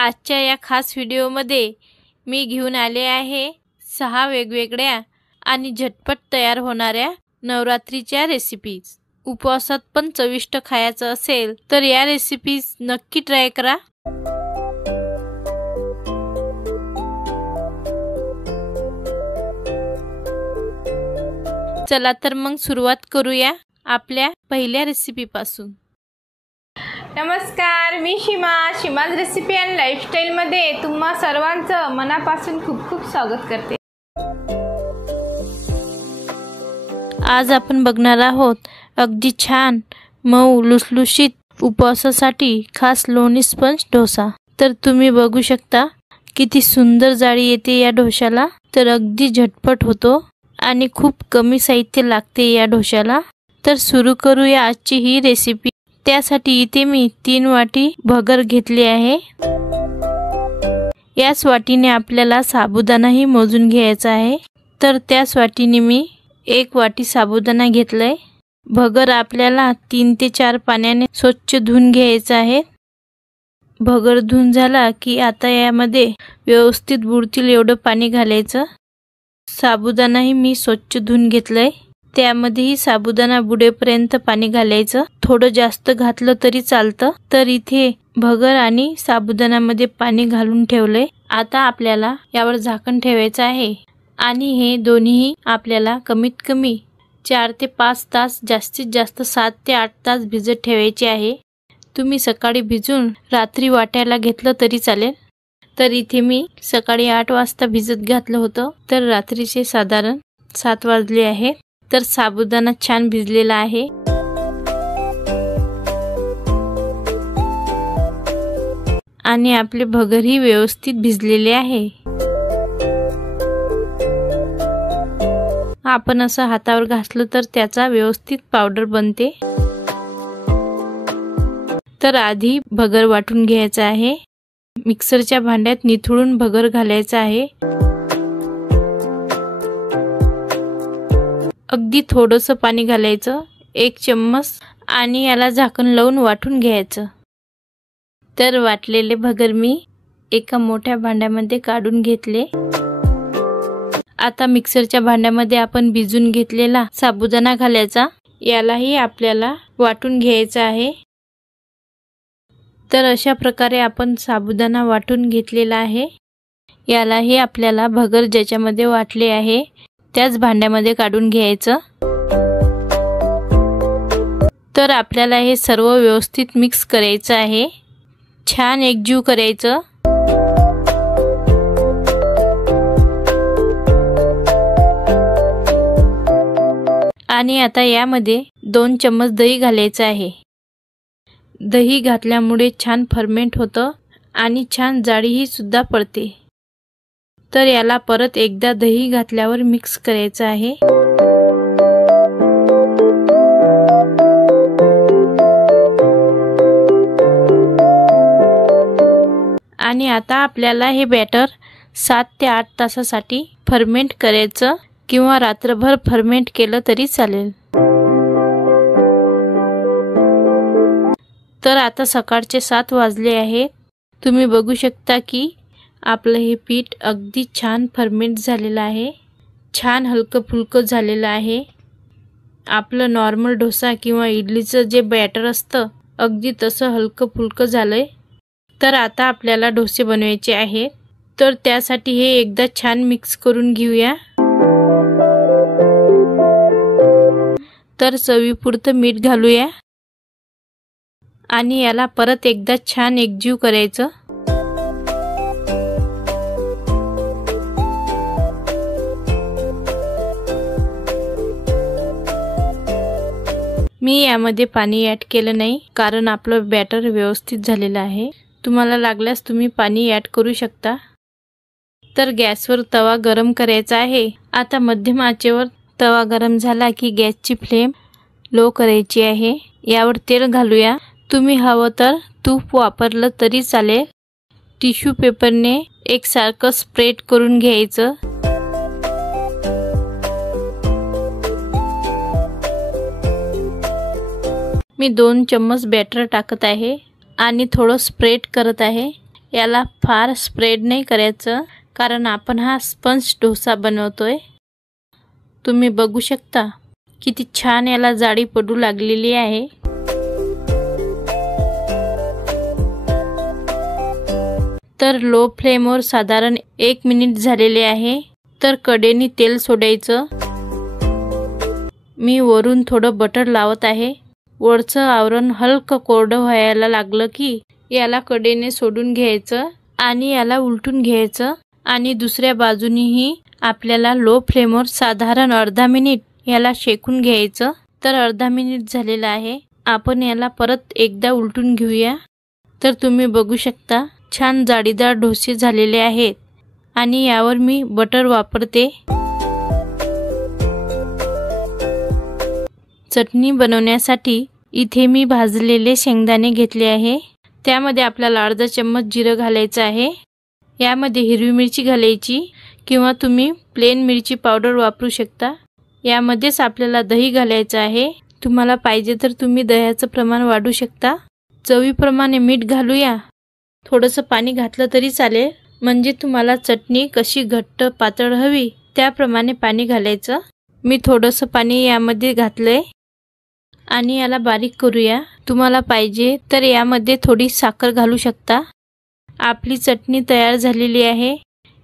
आजच्या या खास व्हिडिओमध्ये मी घेऊन आले आहे 6 वेगवेगळ्या आणि झटपट तयार होणाऱ्या नवरात्रीच्या रेसिपीज। उपवासात पण चविष्ट खायचं असेल तर या रेसिपीज नक्की ट्राय करा। चला तर मग सुरुवात करूया आपल्या पहिल्या रेसिपी पासून। नमस्कार, मी शिमाज रेसिपी अँड लाईफस्टाईल मध्ये तुम्हा सर्वांचं मनापासून खूप खूप स्वागत करते। आज आपण बघणार आहोत अगदी छान मऊ लुसलुशीत उपवासासाठी खास लोणी स्पंज डोसा। तर तुम्ही बघू शकता किती सुंदर जाळी येते या डोशाला। तर अगदी झटपट होतो आणि खूप कमी साहित्य लागते या डोशाला। तर सुरू करूया आजची ही रेसिपी। त्यासाठी इथे मी 3 वाटी भगर घेतली आहे। याच वाटीने आपल्याला साबुदाणाही मोजून घ्यायचा आहे। तर त्याच वाटीने मी 1 वाटी साबुदाणा घेतलाय। भगर आपल्याला 3 ते 4 पाण्याने स्वच्छ धुवून घ्यायचा आहे। भगर धुवून झाला की आता यामध्ये व्यवस्थित बुडतील एवढं पाणी घालायचं। साबुदाणाही मी स्वच्छ धुवून घेतलाय। त्यामध्येही साबुदाणा बुडेपर्यंत पाणी घालायचं। थोडं जास्त घातलं तरी चालतं। तर इथे भगर आणि साबुदाण्यामध्ये पाणी घालून ठेवलंय। आता आपल्याला यावर झाकण ठेवायचं आहे आणि हे दोन्ही आपल्याला कमीत कमी 4 ते 5 तास, जास्तीत जास्त 7 ते 8 तास भिजत ठेवायचे आहे। तुम्ही सकाळी भिजून रात्री वाटायला घेतलं तरी चालेल। तर इथे मी सकाळी 8 वाजता भिजत घातलं होतं। तर रात्रीचे साधारण 7 वाजले आहे। तर साबुदाणा छान भिजलेला आहे। आणि आपले भगरही व्यवस्थित भिजलेले आहे। आपण असं हातावर घासलं तर त्याचा व्यवस्थित पावडर बनते। तर आधी भगर वाटून घ्यायचा आहे। मिक्सरच्या भांड्यात निथळून भगर घालायचा आहे। अगदी थोडंसं पाणी घालायचं, 1 चम्मच, आणि याला झाकण लावून वाटून घ्यायचं। तर वाटलेले भगर मी एका मोठ्या भांड्यामध्ये काढून घेतले। आता मिक्सरच्या भांड्यामध्ये आपण भिजून घेतलेला साबुदाणा घालायचा। यालाही आपल्याला वाटून घ्यायचा आहे। तर अशा प्रकारे आपण साबुदाणा वाटून घेतलेला आहे। यालाही आपल्याला भगर ज्याच्यामध्ये वाटले आहे त्याच भांड्यामध्ये काढून घ्यायचं। तर आपल्याला हे सर्व व्यवस्थित मिक्स करायचं आहे। छान एकजीव करायचं। आणि आता यामध्ये 2 चम्मच दही घालायचं आहे। दही घातल्यामुळे छान फर्मेंट होतं आणि छान जाळीही सुद्धा पडते। तर याला परत एकदा दही घातल्यावर मिक्स करायचं आहे। आणि आता आपल्याला हे बॅटर 7 ते 8 तासासाठी फर्मेंट करायचं किंवा रात्रभर फर्मेंट केलं तरी चालेल। तर आता सकाळचे 7 वाजले आहे। तुम्ही बघू शकता की आपलं हे पीठ अगदी छान फर्मेंट झालेलं आहे। छान हलकं फुलकं झालेलं आहे। आपलं नॉर्मल डोसा किंवा इडलीचं जे बॅटर असतं अगदी तसं हलकं फुलकं झालंय। तर आता आपल्याला डोसे बनवायचे आहेत। तर त्यासाठी हे एकदा छान मिक्स करून घेऊया। तर चवीपुरतं मीठ घालूया आणि याला परत एकदा छान एकजीव करायचं। मी यामध्ये पाणी ॲड केलं नाही कारण आपलं बॅटर व्यवस्थित झालेलं आहे। तुम्हाला लागल्यास तुम्ही पाणी ॲड करू शकता। तर गॅसवर तवा गरम करायचा आहे। आता मध्यम आचेवर तवा गरम झाला की गॅसची फ्लेम लो करायची आहे। यावर तेल घालूया। तुम्ही हवं तर तूप वापरलं तरी चालेल। टिश्यू पेपरने एकसारखं स्प्रेड करून घ्यायचं। मी 2 चम्मच बॅटर टाकत आहे आणि थोडं स्प्रेड करत आहे। याला फार स्प्रेड नाही करायचं, कारण आपण हा स्पंज डोसा बनवतोय. तुम्ही बघू शकता किती छान याला जाडी पडू लागलेली आहे. तर लो फ्लेमवर साधारण 1 मिनिट झालेले आहे. तर कढईने तेल सोडायचं. मी वरून थोडं बटर लावत आहे. वरचं आवरण हलकं कोरडं व्हायला लागलं की याला कढईने सोडून घ्यायचं आणि याला उलटून घ्यायचं आणि दुसऱ्या बाजूनेही आपल्याला लो फ्लेमवर साधारण अर्धा मिनिट याला शेकून घ्यायचं. तर अर्धा मिनिट झालेला आहे. आपण याला परत एकदा उलटून घेऊया. तर तुम्ही बघू शकता छान जाडीदार डोसे झालेले आहेत आणि यावर मी बटर वापरते. चटणी बनवण्यासाठी इथे मी भाजलेले शेंगदाणे घेतले आहे. त्यामध्ये आपल्याला अर्धा चम्मच जिरं घालायचं आहे. यामध्ये हिरवी मिरची घालायची किंवा तुम्ही प्लेन मिरची पावडर वापरू शकता. यामध्येच आपल्याला दही घालायचं आहे. तुम्हाला पाहिजे तर तुम्ही दह्याचं प्रमाण वाढवू शकता. चवीप्रमाणे मीठ घालूया. थोडंसं पाणी घातलं तरी चालेल, म्हणजे तुम्हाला चटणी कशी घट्ट पातळ हवी त्याप्रमाणे पाणी घालायचं. मी थोडंसं पाणी यामध्ये घातलंय आणि याला बारीक करूया. तुम्हाला पाहिजे तर यामध्ये थोडी साखर घालू शकता. आपली चटणी तयार झालेली आहे.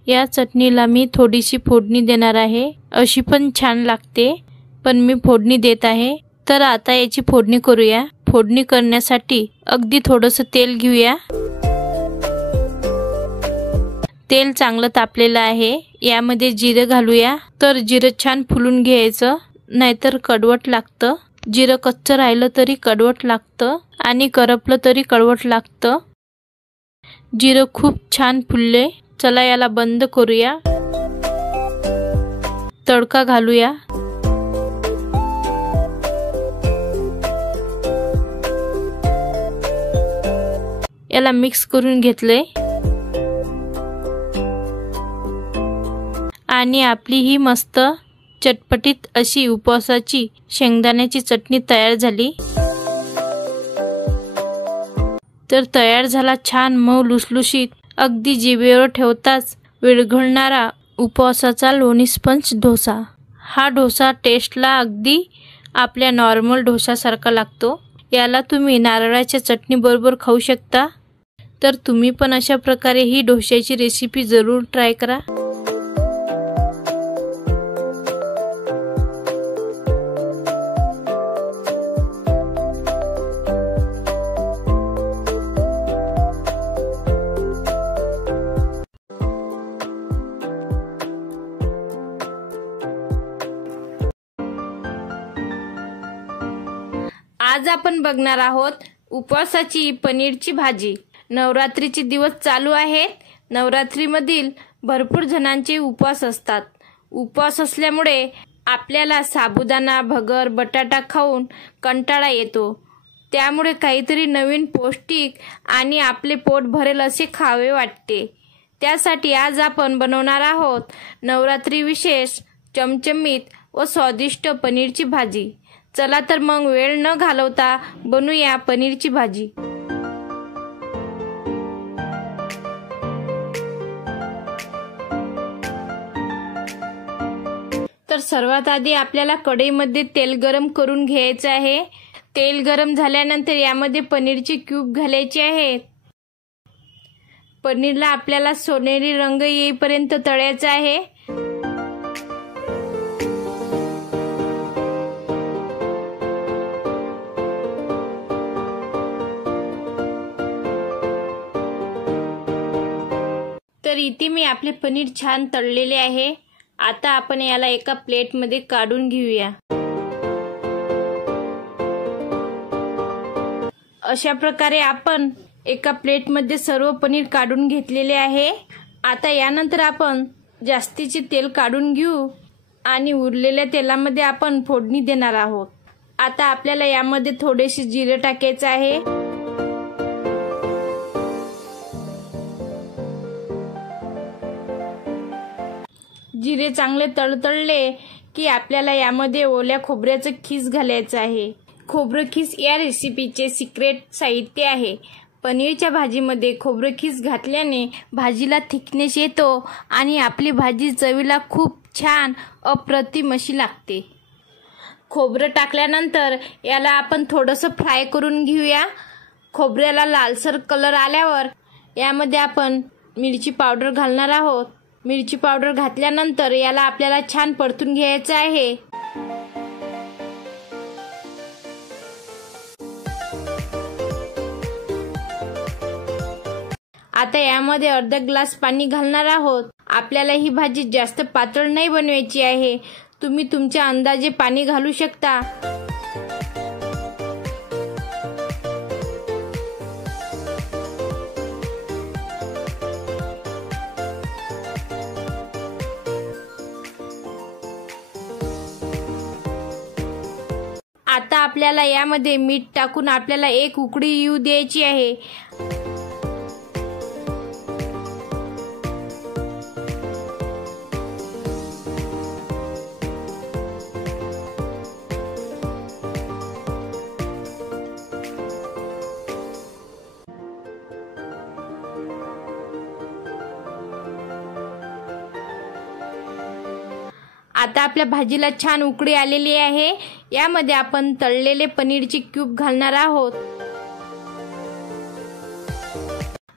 या चटणीला मी थोडीशी फोडणी देणार आहे. अशी पण छान लागते, पण मी फोडणी देत आहे. तर आता याची फोडणी करूया. फोडणी करण्यासाठी अगदी थोडंसं तेल घेऊया. तेल चांगलं तापलेलं आहे. यामध्ये जिरं घालूया. तर जिरं छान फुलून घ्यायचं, नाहीतर कडवट लागतं. जिरं कच्चं राहिलं तरी कडवट लागतं आणि करपलं तरी कडवट लागतं. जिरं खूप छान फुलले. चला याला बंद करूया. तडका घालूया. याला मिक्स करून घेतले आणि आपली ही मस्त चटपटीत अशी उपवासाची शेंगदाण्याची चटणी तयार झाली. तर तयार झाला छान मऊ लुसलुशीत, अगदी जिभेवर ठेवताच विरघळणारा उपवासाचा लोणी स्पंज डोसा. हा डोसा टेस्टला अगदी आपल्या नॉर्मल डोशासारखा लागतो. याला तुम्ही नारळाच्या चटणीबरोबर खाऊ शकता. तर तुम्ही पण अशा प्रकारे ही डोश्याची रेसिपी जरूर ट्राय करा. आज आपण बघणार आहोत उपवासाची पनीरची भाजी. नवरात्रीचे दिवस चालू आहेत. नवरात्रीमधील भरपूर जणांचे उपवास असतात. उपवास असल्यामुळे आपल्याला साबुदाणा, भगर, बटाटा खाऊन कंटाळा येतो. त्यामुळे काहीतरी नवीन पौष्टिक आणि आपले पोट भरेल असे खावे वाटते. त्यासाठी आज आपण बनवणार आहोत नवरात्री विशेष चमचमीत व स्वादिष्ट पनीरची भाजी. चला तर मग वेळ न घालवता बनवूया पनीरची भाजी. तर सर्वात आधी आपल्याला कढईमध्ये तेल गरम करून घ्यायचं आहे. तेल गरम झाल्यानंतर यामध्ये पनीरचे क्यूब घालायचे आहेत. पनीरला आपल्याला सोनेरी रंग येईपर्यंत तळायचं आहे. तर इथे मी आपले पनीर छान तळलेले आहे. आता आपण याला एका प्लेटमध्ये काढून घेऊया. अशा प्रकारे आपण एका प्लेटमध्ये सर्व पनीर काढून घेतलेले आहे. आता यानंतर आपण जास्तीचे तेल काढून घेऊ आणि उरलेल्या तेलामध्ये आपण फोडणी देणार आहोत. आता आपल्याला यामध्ये थोडेसे जिरे टाकायचे आहे. जिरे चांगले तळतळले की आपल्याला यामध्ये ओल्या खोबऱ्याचं खीस घालायचं आहे. खोबरं खीस या रेसिपीचे सिक्रेट साहित्य आहे. पनीरच्या भाजीमध्ये खोबरं खीस घातल्याने भाजीला थिकनेस येतो आणि आपली भाजी चवीला खूप छान अप्रतिम अशी लागते. खोबरं टाकल्यानंतर याला आपण थोडंसं फ्राय करून घेऊया. खोबऱ्याला लालसर कलर आल्यावर यामध्ये आपण मिरची पावडर घालणार आहोत. मिरची पावडर घातल्यानंतर याला आपल्याला छान परतून घ्यायचं आहे. आता यामध्ये अर्धा ग्लास पाणी घालणार आहोत. आपल्याला ही भाजी जास्त पातळ नाही बनवायची आहे. तुम्ही तुमच्या अंदाजे पाणी घालू शकता. आता आपल्याला यामध्ये मीठ टाकून आपल्याला एक उकळी येऊ द्यायची आहे. आता आपल्या भाजीला छान उकळी आलेली आहे. यामध्ये आपण तळलेले पनीरचे क्यूब घालणार आहोत.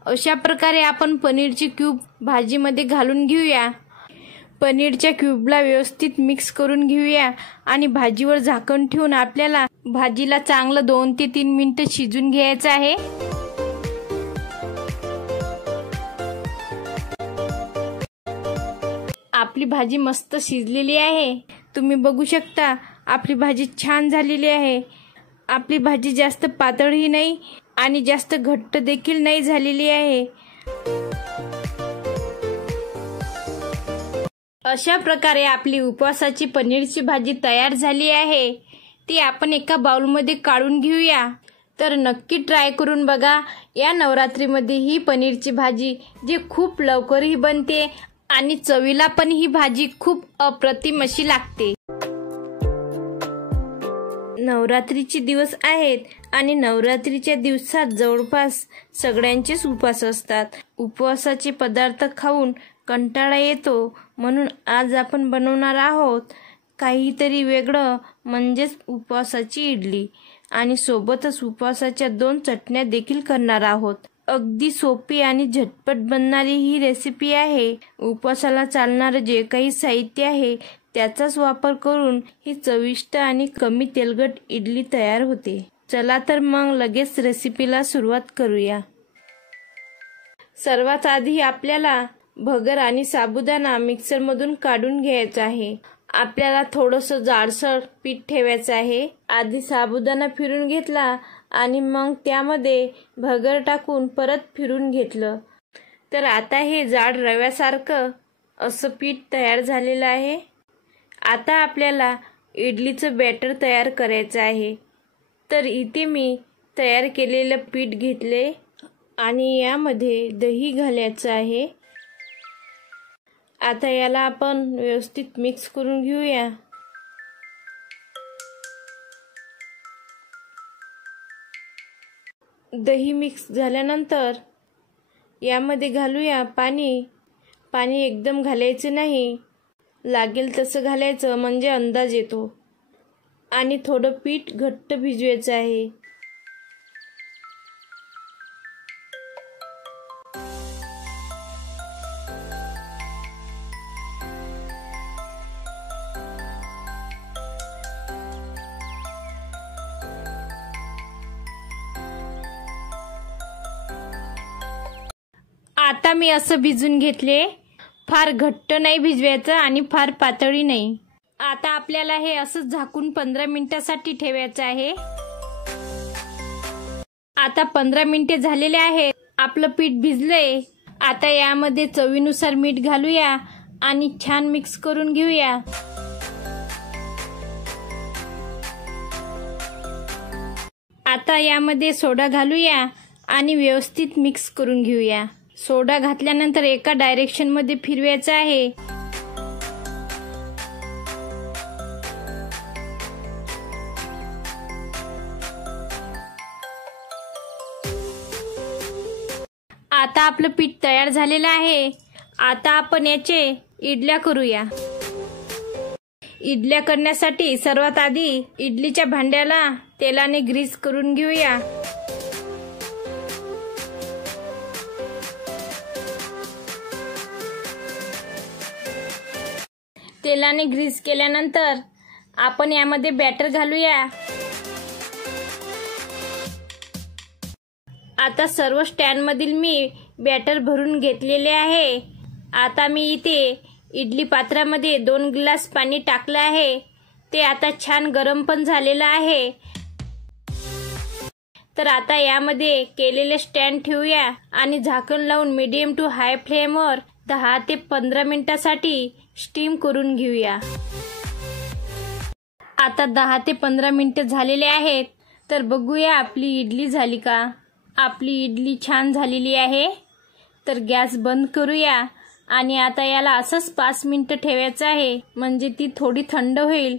अशा प्रकारे आपण पनीरचे क्यूब भाजीमध्ये घालून घेऊया. पनीरच्या क्यूबला व्यवस्थित मिक्स करून घेऊया आणि भाजीवर झाकण ठेवून आपल्याला भाजीला चांगलं 2 ते 3 मिनिटं शिजून घ्यायचं आहे. आपली भाजी मस्त शिजलेली आहे. तुम्ही बघू शकता आपली भाजी छान झालेली आहे. आपली भाजी जास्त पातळही नाही आणि जास्त घट्ट देखील नाही झालेली आहे. अशा प्रकारे आपली उपवासाची पनीरची भाजी तयार झाली आहे. ती आपण एका बाउलमध्ये काढून घेऊया. तर नक्की ट्राय करून बघा. या नवरात्रीमध्ये ही पनीरची भाजी जी खूप लवकरही बनते आणि चवीला पण ही भाजी खूप अप्रतिम अशी लागते. नवरात्रीचे दिवस आहेत आणि नवरात्रीच्या दिवसात जवळपास सगळ्यांचेच उपवास असतात. उपवासाचे पदार्थ खाऊन कंटाळा येतो, म्हणून आज आपण बनवणार आहोत काहीतरी वेगळं, म्हणजेच उपवासाची इडली. आणि सोबतच उपवासाच्या 2 चटण्या देखील करणार आहोत. अगदी सोपी आणि झटपट बनणारी ही रेसिपी आहे. उपवासाला चालणारं जे काही साहित्य आहे त्याचाच वापर करून ही चविष्ट आणि कमी तेलकट इडली तयार होते. चला तर मग लगेच रेसिपीला सुरुवात करूया. सर्वात आधी आपल्याला भगर आणि साबुदाणा मिक्सरमधून काढून घ्यायचा आहे. आपल्याला थोडंसं जाडसर पीठ ठेवायचं आहे. आधी साबुदाणा फिरून घेतला आणि मग त्यामध्ये भगर टाकून परत फिरून घेतलं. तर आता हे जाड रव्यासारखं असं पीठ तयार झालेलं आहे. आता आपल्याला इडलीचं बॅटर तयार करायचं आहे. तर इथे मी तयार केलेलं पीठ घेतले आणि यामध्ये दही घालायचं आहे. आता याला आपण व्यवस्थित मिक्स करून घेऊया. दही मिक्स झाल्यानंतर यामध्ये घालूया पाणी. पाणी एकदम घालायचं नाही, लागेल तसं घालायचं म्हणजे अंदाज येतो. आणि थोडं पीठ घट्ट भिजवायचं आहे. आता मी असं भिजून घेतले. फार घट्ट नाही भिजवायचं आणि फार पातळी नाही. आता आपल्याला हे असं झाकून 15 मिनिटासाठी ठेवायचं आहे. आता 15 मिनिटे झालेले आहेत. आपलं पीठ भिजलंय. आता यामध्ये चवीनुसार मीठ घालूया आणि छान मिक्स करून घेऊया. आता यामध्ये सोडा घालूया आणि व्यवस्थित मिक्स करून घेऊया. सोडा घातल्यानंतर एका डायरेक्शनमध्ये फिरवायचं आहे. आता आपलं पीठ तयार झालेलं आहे. आता आपण याचे इडल्या करूया. इडल्या करण्यासाठी सर्वात आधी इडलीच्या भांड्याला तेलाने ग्रीस करून घेऊया. तेलाने ग्रीस केल्यानंतर आपण यामध्ये बॅटर घालूया. आता सर्व स्टँडमधील मी बॅटर भरून घेतलेले आहे. आता मी इथे इडली पात्रामध्ये 2 ग्लास पाणी टाकलं आहे. ते आता छान गरम पण झालेलं आहे. तर आता यामध्ये केलेले स्टँड ठेवूया आणि झाकण लावून मीडियम टू हाय फ्लेमवर 10 ते 15 मिनिटासाठी स्टीम करून घेऊया. आता 10 ते 15 मिनिटे झालेले आहेत. तर बघूया आपली इडली झाली का. आपली इडली छान झालेली आहे. तर गॅस बंद करूया आणि आता याला असंच 5 मिनिटं ठेवायचं आहे, म्हणजे ती थोडी थंड होईल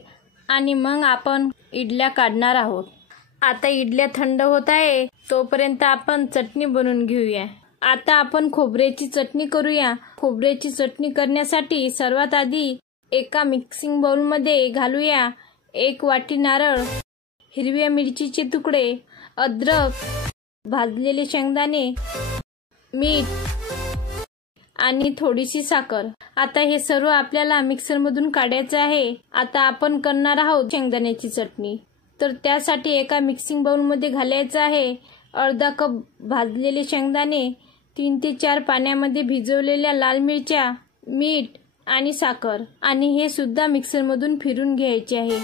आणि मग आपण इडल्या काढणार आहोत. आता इडल्या थंड होत आहे तोपर्यंत आपण चटणी बनवून घेऊया. आता आपण खोबऱ्याची चटणी करूया. खोबऱ्याची चटणी करण्यासाठी सर्वात आधी एका मिक्सिंग बाउलमध्ये घालूया 1 वाटी नारळ, हिरव्या मिरचीचे तुकडे, अद्रक, भाजलेले शेंगदाणे, मीठ आणि थोडीशी साखर. आता हे सर्व आपल्याला मिक्सरमधून काढायचं आहे. आता आपण करणार आहोत शेंगदाण्याची चटणी. तर त्यासाठी एका मिक्सिंग बाउलमध्ये घालायचं आहे अर्धा कप भाजलेले शेंगदाणे, 3 ते 4 पाण्यामध्ये भिजवलेल्या लाल मिरच्या, मीठ आणि साखर, आणि हे सुद्धा मिक्सरमधून फिरून घ्यायचे आहे.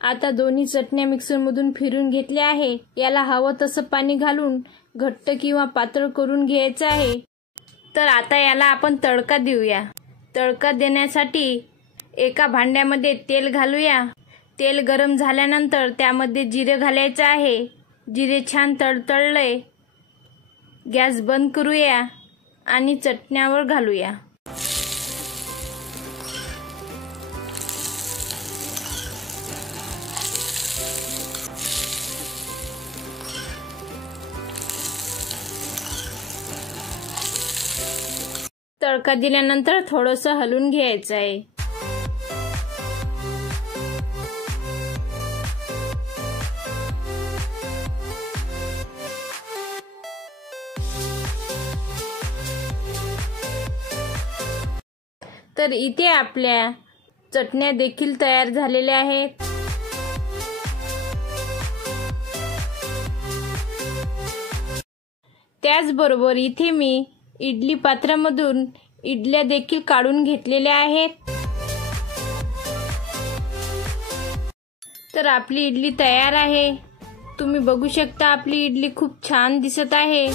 आता दोन्ही चटण्या मिक्सरमधून फिरून घेतल्या आहे. याला हवं तसं पाणी घालून घट्ट किंवा पातळ करून घ्यायचं आहे. तर आता याला आपण तडका देऊया. तडका देण्यासाठी एका भांड्यामध्ये तेल घालूया. तेल गरम झाल्यानंतर त्यामध्ये जिरे घालायचं आहे. जिरे छान तडतडले. गॅस बंद करूया आणि चटण्यावर घालूया. तडका दिल्यानंतर थोडंसं हलवून घ्यायचं आहे. तर इथे आपल्या चटण्या देखील तयार झालेल्या आहेत. त्याचबरोबर इथे मी इडली पात्रामधून इडल्या देखील काढून घेतलेल्या आहेत. तर आपली इडली तयार आहे. तुम्ही बघू शकता आपली इडली खूप छान दिसत आहे.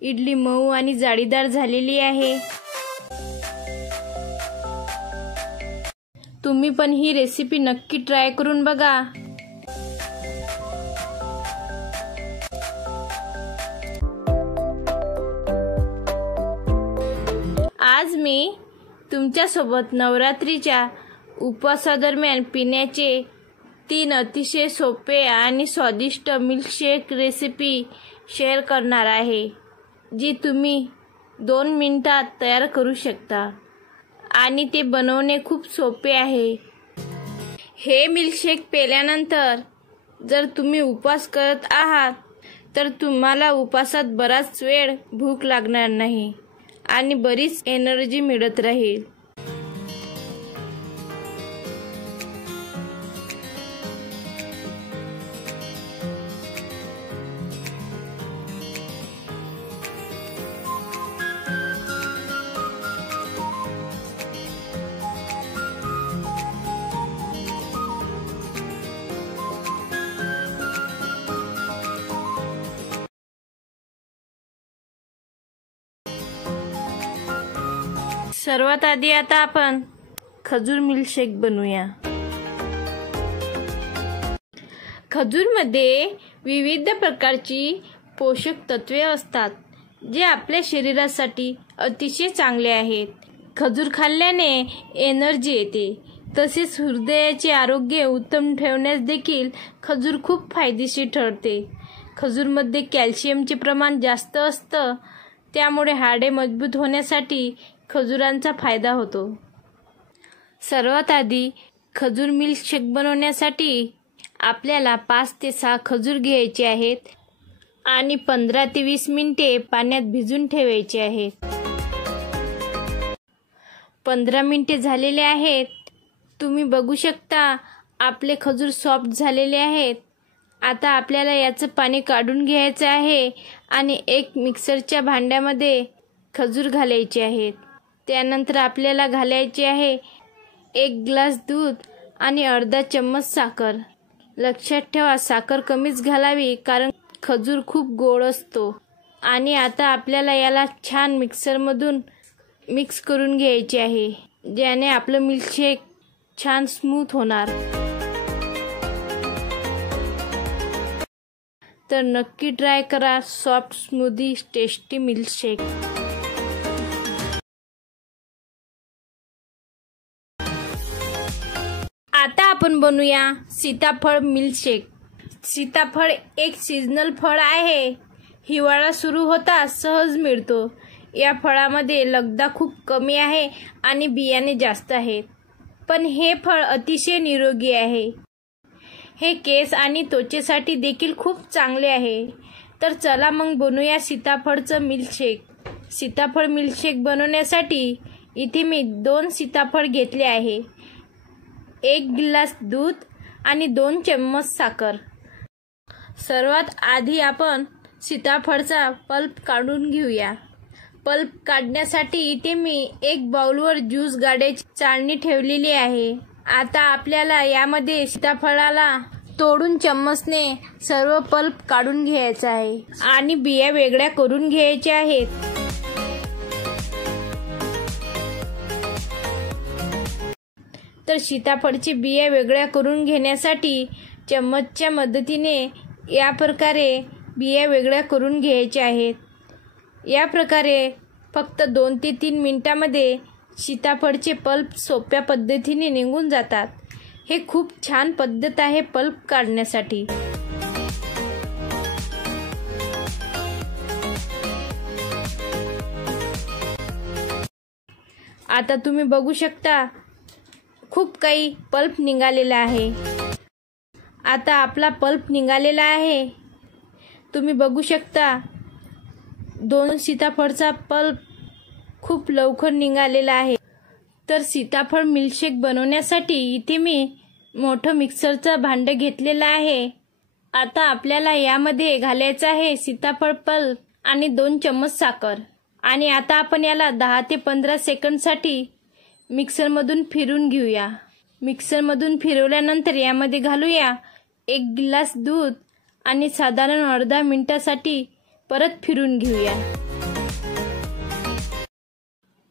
इडली मऊ आणि जाळीदार झालेली आहे. तुम्ही पण ही रेसिपी नक्की ट्राय करून बघा. आज मी तुमच्यासोबत नवरात्रीच्या उपवासादरम्यान पिण्याचे 3 अतिशय सोपे आणि स्वादिष्ट मिल्कशेक रेसिपी शेअर करणार आहे, जी तुम्ही 2 मिनिटात तयार करू शकता आणि ते बनवणे खूप सोपे आहे. हे मिल्कशेक प्यायल्यानंतर जर तुम्ही उपवास करत आहात तर तुम्हाला उपवासात बराच वेळ भूक लागणार नाही आणि बरीच एनर्जी मिळत राहील. सर्वात आधी आता आपण खजूर मिल्कशेक बनवूया. खजूरमध्ये विविध प्रकारची पोषक तत्वे असतात, जे आपल्या शरीरासाठी अतिशय चांगले आहेत. खजूर खाल्ल्याने एनर्जी येते. तसेच हृदयाचे आरोग्य उत्तम ठेवण्यास देखील खजूर खूप फायदेशीर ठरते. खजूरमध्ये कॅल्शियमचे प्रमाण जास्त असतं, त्यामुळे हाडे मजबूत होण्यासाठी खजुरांचा फायदा होतो. सर्वात आधी खजूर मिल्कशेक बनवण्यासाठी आपल्याला 5 ते 6 खजूर घ्यायचे आहेत आणि 15 ते 20 मिनिटे पाण्यात भिजून ठेवायचे आहेत. 15 मिनिटे झालेले आहेत. तुम्ही बघू शकता आपले खजूर सॉफ्ट झालेले आहेत. आता आपल्याला याचं पाणी काढून घ्यायचं आहे आणि एक मिक्सरच्या भांड्यामध्ये खजूर घालायचे आहेत. त्यानंतर आपल्याला घालायचे आहे 1 ग्लास दूध आणि अर्धा चम्मच साखर. लक्षात ठेवा, साखर कमीच घालावी कारण खजूर खूप गोड असतो. आणि आता आपल्याला याला छान मिक्सरमधून मिक्स करून घ्यायचे आहे, ज्याने आपलं मिल्कशेक छान स्मूथ होणार. तर नक्की ट्राय करा सॉफ्ट स्मूदी टेस्टी मिल्कशेक. आता आपण बनवूया सीताफळ मिल्कशेक. सीताफळ एक सीझनल फळ आहे. हिवाळा सुरू होता सहज मिळतो. या फळामध्ये लगदा खूप कमी आहे आणि बियाणे जास्त आहेत, पण हे फळ अतिशय निरोगी आहे. हे केस आणि त्वचेसाठी देखील खूप चांगले आहे. तर चला मग बनवूया सीताफळचं मिल्कशेक. सीताफळ मिल्कशेक बनवण्यासाठी इथे मी 2 सीताफळ घेतले आहे, 1 ग्लास दूध आणि 2 चम्मच साखर. सर्वात आधी आपण सीताफळचा पल्प काढून घेऊया. पल्प काढण्यासाठी इथे मी एक बाउलवर ज्यूस गाळण्याची चाळणी ठेवलेली आहे. आता आपल्याला यामध्ये सीताफळाला तोडून चम्मचने सर्व पल्प काढून घ्यायचा आहे आणि बिया वेगळ्या करून घ्यायच्या आहेत. तर सीताफळची बिया वेगळ्या करून घेण्यासाठी चम्मचच्या मदतीने या प्रकारे बिया वेगळ्या करून घ्यायच्या आहेत. या प्रकारे फक्त 2 ते 3 मिनिटांमध्ये सीताफळचे पल्प सोप्या पद्धतीने निघून जातात. हे खूप छान पद्धत आहे पल्प काढण्यासाठी. आता तुम्ही बघू शकता खूप काही पल्प निघालेला आहे. आता आपला पल्प निघालेला आहे. तुम्ही बघू शकता 2 सीताफळचा पल्प खूप लवकर निघालेला आहे. तर सीताफळ मिल्कशेक बनवण्यासाठी इथे मी मोठं मिक्सरचं भांडं घेतलेलं आहे. आता आपल्याला यामध्ये घालायचं आहे सीताफळ पल्प आणि 2 चम्मच साखर. आणि आता आपण याला 10 ते 15 सेकंडसाठी मिक्सरमधून फिरून घेऊया. मिक्सरमधून फिरवल्यानंतर यामध्ये घालूया 1 ग्लास दूध आणि साधारण अर्धा मिनिटासाठी परत फिरून घेऊया.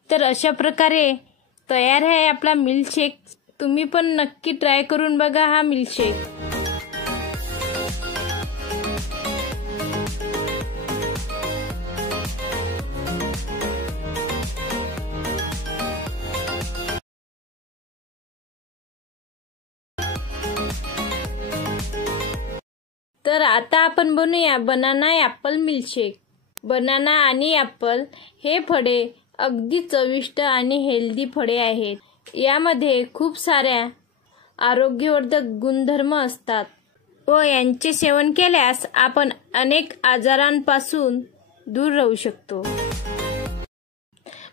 तर अशा प्रकारे तयार आहे आपला मिल्कशेक. तुम्ही पण नक्की ट्राय करून बघा हा मिल्कशेक. तर आता आपण बनवूया बनाना ॲपल मिल्कशेक. बनाना आणि ॲपल हे फळे अगदी चविष्ट आणि हेल्दी फळे आहेत. यामध्ये खूप साऱ्या आरोग्यवर्धक गुणधर्म असतात व यांचे सेवन केल्यास आपण अनेक आजारांपासून दूर राहू शकतो.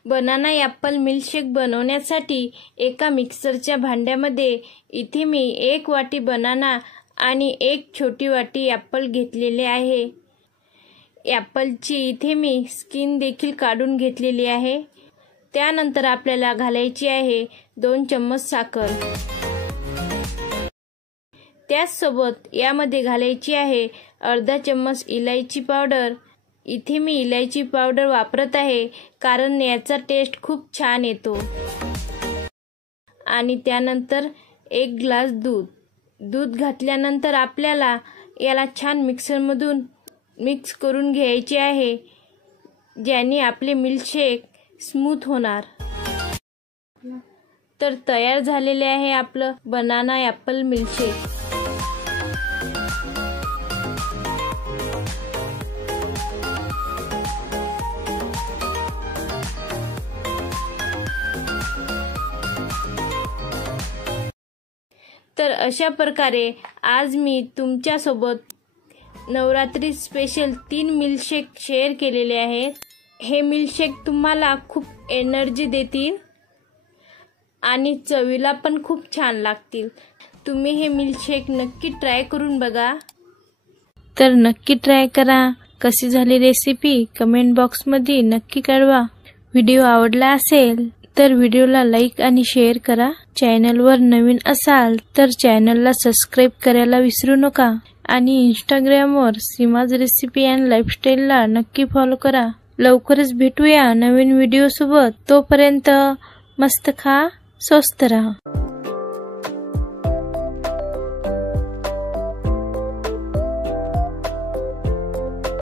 बनाना ॲपल मिल्कशेक बनवण्यासाठी एका मिक्सरच्या भांड्यामध्ये इथे मी 1 वाटी बनाना आणि 1 छोटी वाटी ॲपल घेतलेले आहे. ॲपलची इथे मी स्किन देखील काढून घेतलेली आहे. त्यानंतर आपल्याला घालायची आहे 2 चम्मच साखर. त्याचसोबत यामध्ये घालायची आहे अर्धा चम्मच इलायची पावडर. इथे मी इलायची पावडर वापरत आहे कारण याचा टेस्ट खूप छान येतो. आणि त्यानंतर 1 ग्लास दूध. दूध घातल्यानंतर आपल्याला याला छान मिक्सरमधून मिक्स करून घ्यायचे आहे, ज्याने आपले मिल्कशेक स्मूथ होणार. तर तयार झालेले आहे आपलं बनाना ॲपल मिल्कशेक. तर अशा प्रकारे आज मी तुमच्यासोबत नवरात्री स्पेशल 3 मिल्कशेक शेअर केलेले आहेत. हे मिल्कशेक तुम्हाला खूप एनर्जी देतील आणि चवीला पण खूप छान लागतील. तुम्ही हे मिल्कशेक नक्की ट्राय करून बघा. तर नक्की ट्राय करा. कशी झाली रेसिपी कमेंट बॉक्समध्ये नक्की कळवा. व्हिडिओ आवडला असेल तर व्हिडिओला लाईक आणि शेअर करा. चॅनलवर नवीन असाल तर चॅनलला सबस्क्राईब करायला विसरू नका आणि इंस्टाग्रामवर सीमाज रेसिपी अँड लाईफस्टाईलला नक्की फॉलो करा. लवकरच भेटूया नवीन व्हिडिओ सोबत. तोपर्यंत मस्त खा, स्वस्त राहा.